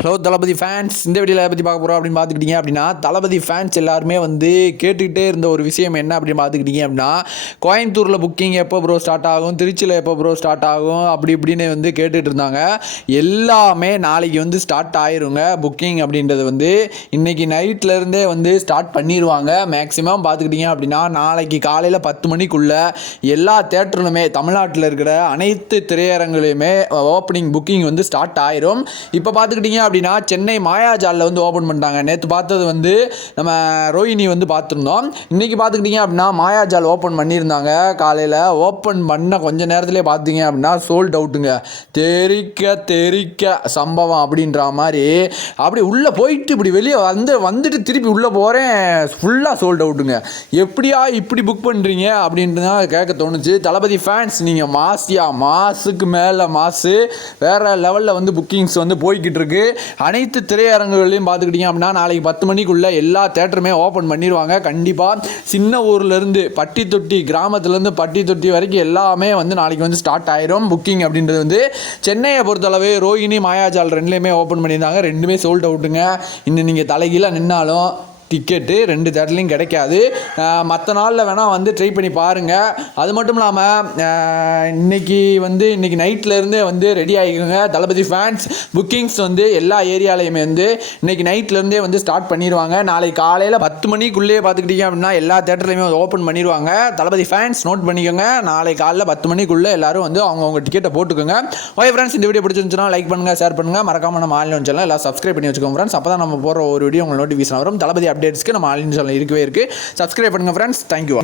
Hello தளபதி fans இந்த வீடியோவில் பற்றி பார்க்க போகிறோம் அப்படின்னு பார்த்துக்கிட்டீங்க அப்படின்னா தளபதி ஃபேன்ஸ் எல்லாருமே வந்து கேட்டுக்கிட்டே இருந்த ஒரு விஷயம் என்ன அப்படின்னு பார்த்துக்கிட்டீங்க அப்படின்னா கோயம்புத்தூரில் புக்கிங் எப்போ ப்ரோ ஸ்டார்ட் ஆகும் திருச்சியில் எப்போ ப்ரோ ஸ்டார்ட் ஆகும் அப்படி இப்படின்னு வந்து கேட்டுகிட்டு இருந்தாங்க. எல்லாமே நாளைக்கு வந்து ஸ்டார்ட் ஆயிருங்க. புக்கிங் அப்படின்றது வந்து இன்றைக்கி நைட்லேருந்தே வந்து ஸ்டார்ட் பண்ணிடுவாங்க மேக்ஸிமம் பார்த்துக்கிட்டீங்க அப்படின்னா நாளைக்கு காலையில் பத்து மணிக்குள்ளே எல்லா தேட்டருலுமே தமிழ்நாட்டில் இருக்கிற அனைத்து திரையரங்குலையுமே ஓப்பனிங் புக்கிங் வந்து ஸ்டார்ட் ஆயிரும். இப்போ பார்த்துக்கிட்டிங்க அப்படின்னா சென்னை மாயாஜாலில் வந்து ஓப்பன் பண்ணிட்டாங்க. நேற்று பார்த்தது வந்து நம்ம ரோஹிணி வந்து பார்த்துருந்தோம். இன்றைக்கி பார்த்துக்கிட்டிங்க அப்படின்னா மாயாஜால் ஓப்பன் பண்ணியிருந்தாங்க. காலையில் ஓப்பன் பண்ண கொஞ்ச நேரத்திலே பார்த்தீங்க அப்படின்னா சோல்ட் அவுட்டுங்க தெறிக்க தெறிக்க சம்பவம் அப்படின்ற மாதிரி. அப்படி உள்ளே போயிட்டு இப்படி வெளியே வந்து வந்துட்டு திருப்பி உள்ளே போகிறேன் ஃபுல்லாக சோல்ட் அவுட்டுங்க எப்படியா இப்படி புக் பண்ணுறீங்க அப்படின்ட்டு தான் கேட்க தோணுச்சு. தளபதி ஃபேன்ஸ் நீங்கள் மாசியா மாசுக்கு மேலே மாசு. வேறு லெவலில் வந்து புக்கிங்ஸ் வந்து போய்கிட்டு இருக்கு. அனைத்து திரையரங்குகளையும் பார்த்துக்கிட்டிங்க அப்படின்னா நாளைக்கு பத்து மணிக்குள்ளே எல்லா தேட்டருமே ஓப்பன் பண்ணிடுவாங்க. கண்டிப்பாக சின்ன ஊர்லேருந்து பட்டி தொட்டி கிராமத்துலேருந்து பட்டி தொட்டி வரைக்கும் எல்லாமே வந்து நாளைக்கு வந்து ஸ்டார்ட் ஆயிரும். புக்கிங் அப்படின்றது வந்து சென்னையை பொறுத்தளவு ரோஹிணி மாயாஜால் ரெண்டுலேயுமே ஓப்பன் பண்ணியிருந்தாங்க. ரெண்டுமே சோல்ட் அவுட்டுங்க இன்னும் நீங்கள் தலைகீழாக நின்னாலும் டிக்கெட்டு ரெண்டு தேட்டர்லையும் கிடைக்காது. மற்ற நாளில் வேணால் வந்து ட்ரை பண்ணி பாருங்கள் அது மட்டும் இல்லாமல் இன்னைக்கு வந்து இன்றைக்கி நைட்லேருந்தே வந்து ரெடி ஆகிக்கோங்க. தளபதி ஃபேன்ஸ் புக்கிங்ஸ் வந்து எல்லா ஏரியாலையுமே வந்து இன்னைக்கு நைட்லேருந்தே வந்து ஸ்டார்ட் பண்ணிடுவாங்க. நாளைக்கு காலையில் பத்து மணிக்குள்ளேயே பார்த்துக்கிட்டீங்க அப்படின்னா எல்லா தேட்டர்லையுமே ஓப்பன் பண்ணிடுவாங்க. தளபதி ஃபேன்ஸ் நோட் பண்ணிக்கோங்க. நாளை காலையில் பத்து மணிக்குள்ளே எல்லாரும் வந்து அவங்கவுங்க டிக்கெட்டை போட்டுக்கோங்க. ஓகே ஃப்ரெண்ட்ஸ் இந்த வீடியோ பிடிச்சிருந்துச்சுன்னா லைக் பண்ணுங்கள் ஷேர் பண்ணுங்கள் மறக்காமல் நம்ம ஆன்லைன் சேனல் எல்லாம் சப்ஸ்கிரைப் பண்ணி வச்சுக்கோங்க ஃப்ரெண்ட்ஸ் அப்போ தான் நம்ம போகிற ஒரு வீடியோ உங்களுக்கு நோட்டிஃபிகேஷன் வரும். தளபதி அப்டேட்ஸ்க்கு நம்ம ஆன்லைன் சேனல் இருக்கவே இருக்குது சப்ஸ்கிரைப் பண்ணுங்கள் ஃப்ரெண்ட்ஸ் தேங்க்யூ